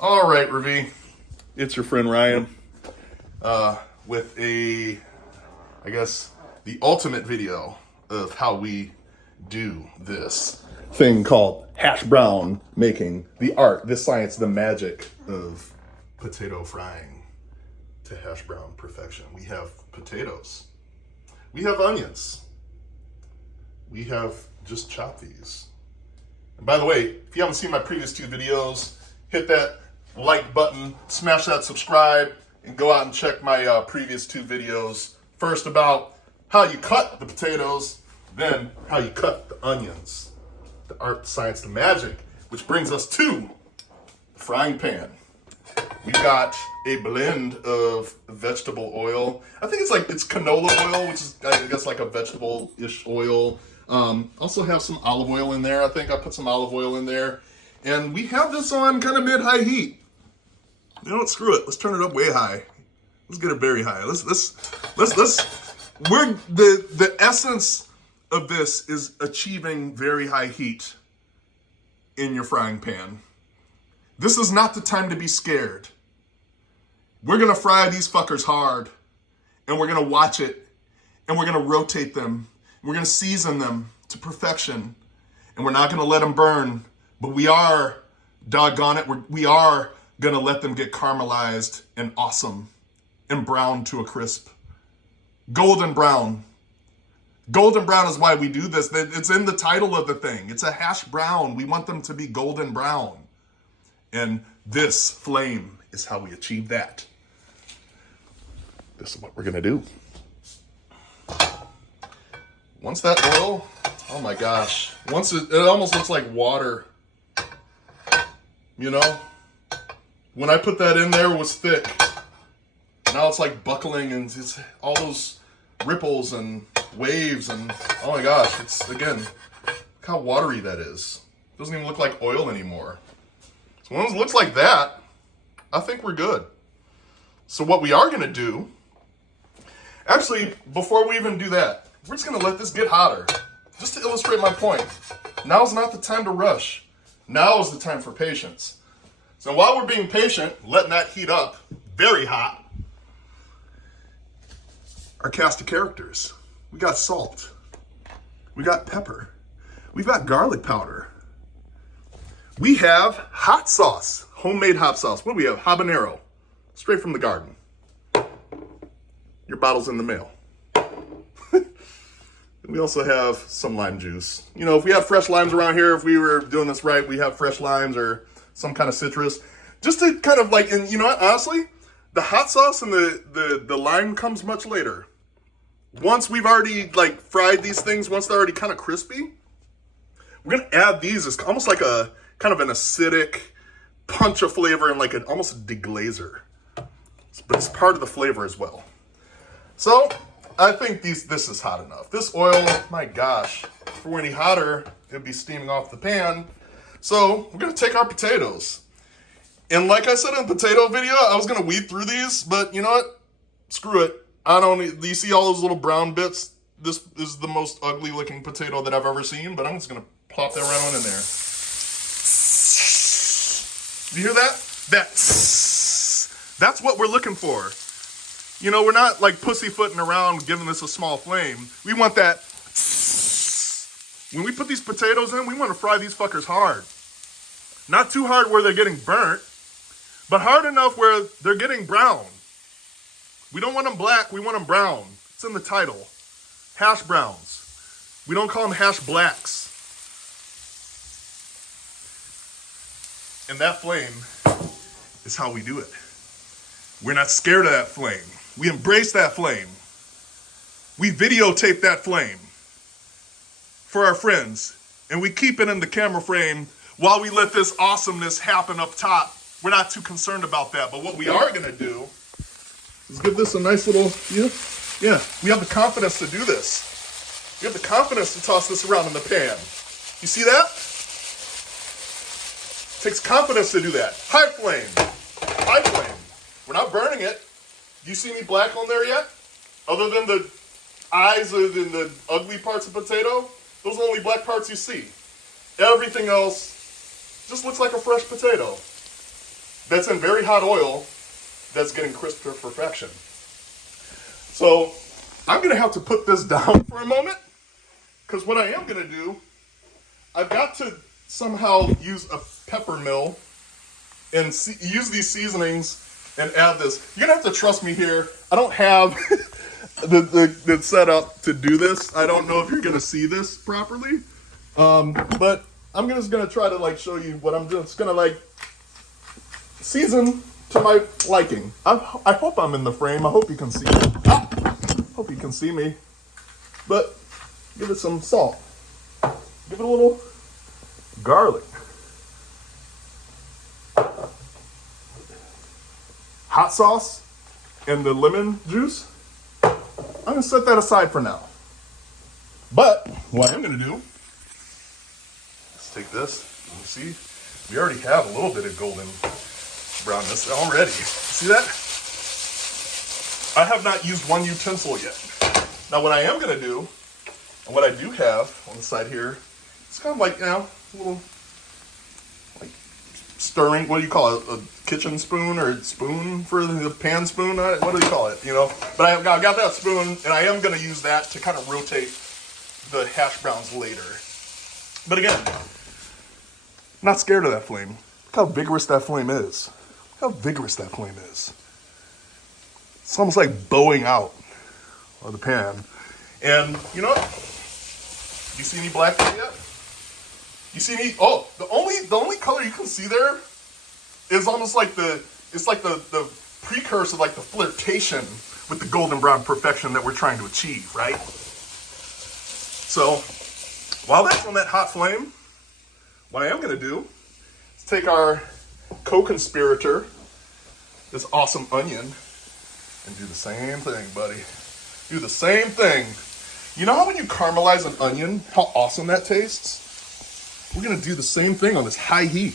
All right, Ravi, it's your friend Ryan with I guess, the ultimate video of how we do this thing called hash brown making, the art, the science, the magic of potato frying to hash brown perfection. We have potatoes. We have onions. We have just chopped these. And by the way, if you haven't seen my previous two videos, hit that like button, smash that subscribe, and go out and check my previous two videos. First about how you cut the potatoes, then how you cut the onions. The art, the science, the magic, which brings us to the frying pan. We've got a blend of vegetable oil. I think it's canola oil, which is, I guess, like a vegetable-ish oil. Also have some olive oil in there. I think I put some olive oil in there. And we have this on kind of mid-high heat. You know what, screw it. Let's turn it up way high. Let's get it very high. The essence of this is achieving very high heat in your frying pan. This is not the time to be scared. We're gonna fry these fuckers hard, and we're gonna watch it, and we're gonna rotate them, and we're gonna season them to perfection, and we're not gonna let them burn, but we are, doggone it, we are gonna let them get caramelized and awesome and brown to a crisp. Golden brown. Golden brown is why we do this. It's in the title of the thing. It's a hash brown. We want them to be golden brown. And this flame is how we achieve that. This is what we're gonna do. Once that oil, oh my gosh, once it almost looks like water. You know? When I put that in there, it was thick. Now it's like buckling and it's all those ripples and waves and oh my gosh, it's again, look how watery that is. It doesn't even look like oil anymore. So when it looks like that, I think we're good. So what we are gonna do, actually, before we even do that, we're just gonna let this get hotter. Just to illustrate my point. Now's not the time to rush. Now is the time for patience. So while we're being patient, letting that heat up, very hot, our cast of characters. We got salt. We got pepper. We've got garlic powder. We have hot sauce, homemade hot sauce. What do we have? Habanero, straight from the garden. Your bottle's in the mail. We also have some lime juice. You know, if we have fresh limes around here, if we were doing this right, we have fresh limes or some kind of citrus. Just to kind of like, and you know what, honestly, the hot sauce and the lime comes much later. Once we've already like fried these things, once they're already kind of crispy, we're gonna add these as almost like a kind of an acidic punch of flavor and like almost a deglazer. But it's part of the flavor as well. So I think this is hot enough. This oil, my gosh, if it were any hotter, it'd be steaming off the pan. So we're gonna take our potatoes. And like I said in the potato video, I was gonna weed through these, but you know what? Screw it. Do you see all those little brown bits? This is the most ugly looking potato that I've ever seen, but I'm just gonna plop that right on in there. You hear that? That's what we're looking for. You know, we're not like pussyfooting around giving this a small flame. We want that. When we put these potatoes in, we want to fry these fuckers hard. Not too hard where they're getting burnt, but hard enough where they're getting brown. We don't want them black, we want them brown. It's in the title. Hash browns. We don't call them hash blacks. And that flame is how we do it. We're not scared of that flame. We embrace that flame. We videotape that flame for our friends. And we keep it in the camera frame while we let this awesomeness happen up top. We're not too concerned about that. But what we are going to do is give this a nice little, yeah, we have the confidence to do this. We have the confidence to toss this around in the pan. You see that? It takes confidence to do that. High flame. High flame. We're not burning it. Do you see any black on there yet? Other than the eyes and the ugly parts of potato, those are the only black parts you see. Everything else just looks like a fresh potato. that's in very hot oil that's getting crisp to perfection. So I'm going to have to put this down for a moment, because what I am going to do, I've got to somehow use a pepper mill and use these seasonings and add this. You're going to have to trust me here. I don't have the setup to do this. I don't know if you're going to see this properly. But I'm just going to try to like show you what I'm just going to like season to my liking. I hope I'm in the frame. I hope you can see me. Hope you can see me. But give it some salt. Give it a little garlic. Hot sauce and the lemon juice. I'm going to set that aside for now. But what I'm going to do, let's take this. You see, we already have a little bit of golden brownness already. See that? I have not used one utensil yet. Now what I am going to do, and what I do have on the side here, it's kind of like, you know, a little like stirring, what do you call it? A kitchen spoon or spoon for the pan spoon? What do you call it? You know, but I got that spoon, and I am going to use that to kind of rotate the hash browns later. But again, I'm not scared of that flame. Look how vigorous that flame is. Look how vigorous that flame is. It's almost like bowing out of the pan. And you know what? You see any black there yet? You see any? Oh, the only color you can see there is almost like the precursor, like the flirtation with the golden brown perfection that we're trying to achieve, right? So while that's on that hot flame, what I am going to do is take our co-conspirator, this awesome onion, and do the same thing, buddy. Do the same thing. You know how when you caramelize an onion, how awesome that tastes? We're going to do the same thing on this high heat.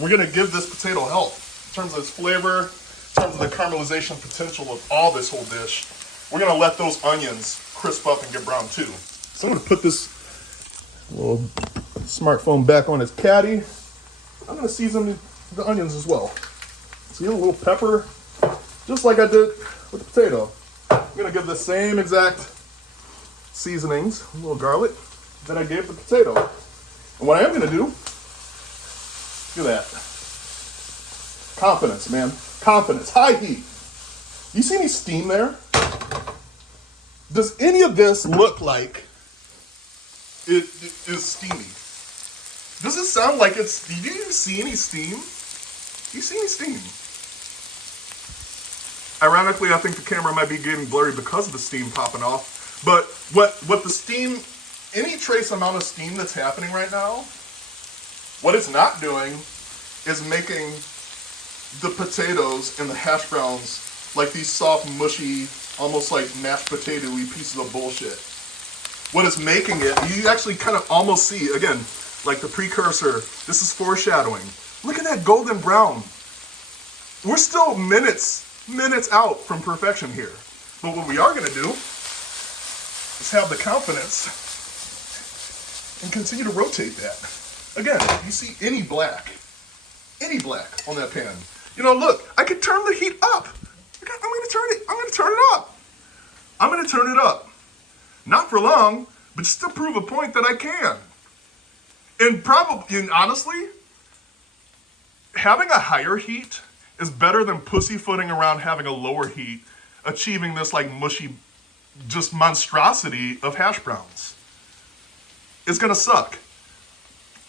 We're going to give this potato health in terms of its flavor, in terms of the caramelization potential of all this whole dish. We're going to let those onions crisp up and get brown too. So I'm going to put this little smartphone back on its caddy. I'm going to season the onions as well. See, a little pepper, just like I did with the potato. I'm going to give the same exact seasonings, a little garlic, that I gave the potato. And what I am going to do, look at that. Confidence, man. Confidence. High heat. You see any steam there? Does any of this look like it is steamy? Does it sound like it's... Do you see any steam? Do you see any steam? Ironically, I think the camera might be getting blurry because of the steam popping off. But what the steam... Any trace amount of steam that's happening right now, what it's not doing is making the potatoes and the hash browns like these soft, mushy, almost like mashed potato-y pieces of bullshit. What it's making it, you actually kind of almost see, again, like the precursor, this is foreshadowing. Look at that golden brown. We're still minutes out from perfection here. But what we are going to do is have the confidence and continue to rotate that. Again, you see any black on that pan. You know, look, I could turn the heat up. I'm going to turn it up. Not for long, but just to prove a point that I can. And honestly, having a higher heat is better than pussyfooting around having a lower heat, achieving this like mushy, just monstrosity of hash browns. It's going to suck.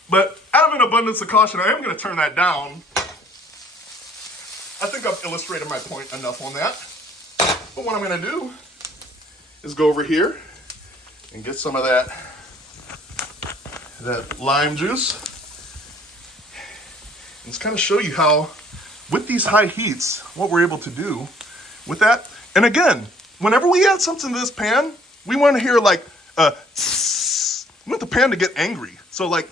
But out of an abundance of caution, I am going to turn that down. I think I've illustrated my point enough on that. But what I'm going to do is go over here and get some of that lime juice. And just kind of show you how, with these high heats, what we're able to do with that. And again, whenever we add something to this pan, we want to hear like a tss. We want the pan to get angry. So like,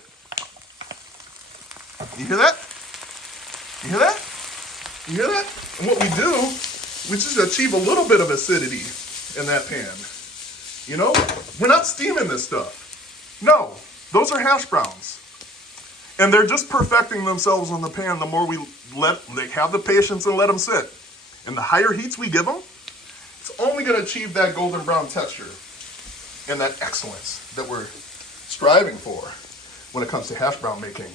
you hear that? You hear that? You hear that? And what we do, we just achieve a little bit of acidity in that pan. You know, we're not steaming this stuff. No, those are hash browns. And they're just perfecting themselves on the pan the more we have the patience and let them sit. And the higher heats we give them, it's only going to achieve that golden brown texture and that excellence that we're striving for when it comes to hash brown making.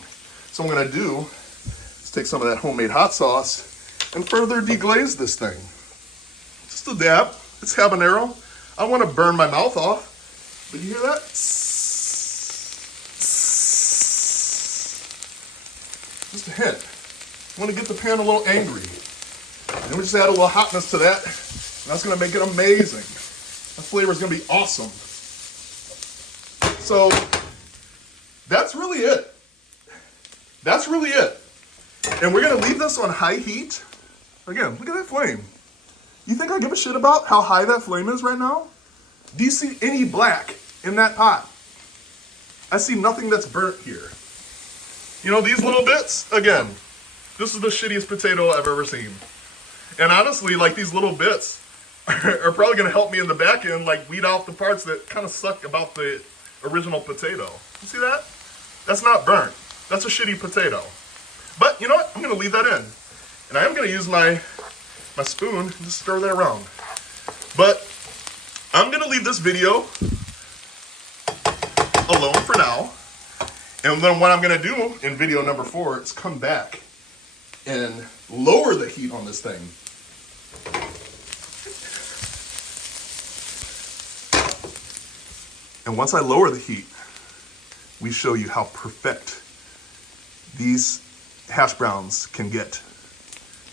So what I'm going to do is take some of that homemade hot sauce and further deglaze this thing. Just a dab. It's habanero. I want to burn my mouth off. But you hear that? Just a hint. I want to get the pan a little angry. And we just add a little hotness to that. And that's going to make it amazing. The flavor is going to be awesome. So that's really it. That's really it. And we're going to leave this on high heat. Again, look at that flame. You think I give a shit about how high that flame is right now? Do you see any black in that pot? I see nothing that's burnt here. You know, these little bits, again, this is the shittiest potato I've ever seen. And honestly, like, these little bits are probably going to help me in the back end, like, weed out the parts that kind of suck about the original potato. You see that? That's not burnt. That's a shitty potato. But you know what? I'm going to leave that in. And I am going to use my spoon and just stir that around. But I'm going to leave this video alone for now. And then what I'm going to do in video number 4 is come back and lower the heat on this thing. And once I lower the heat, we show you how perfect these hash browns can get.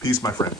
Peace, my friend.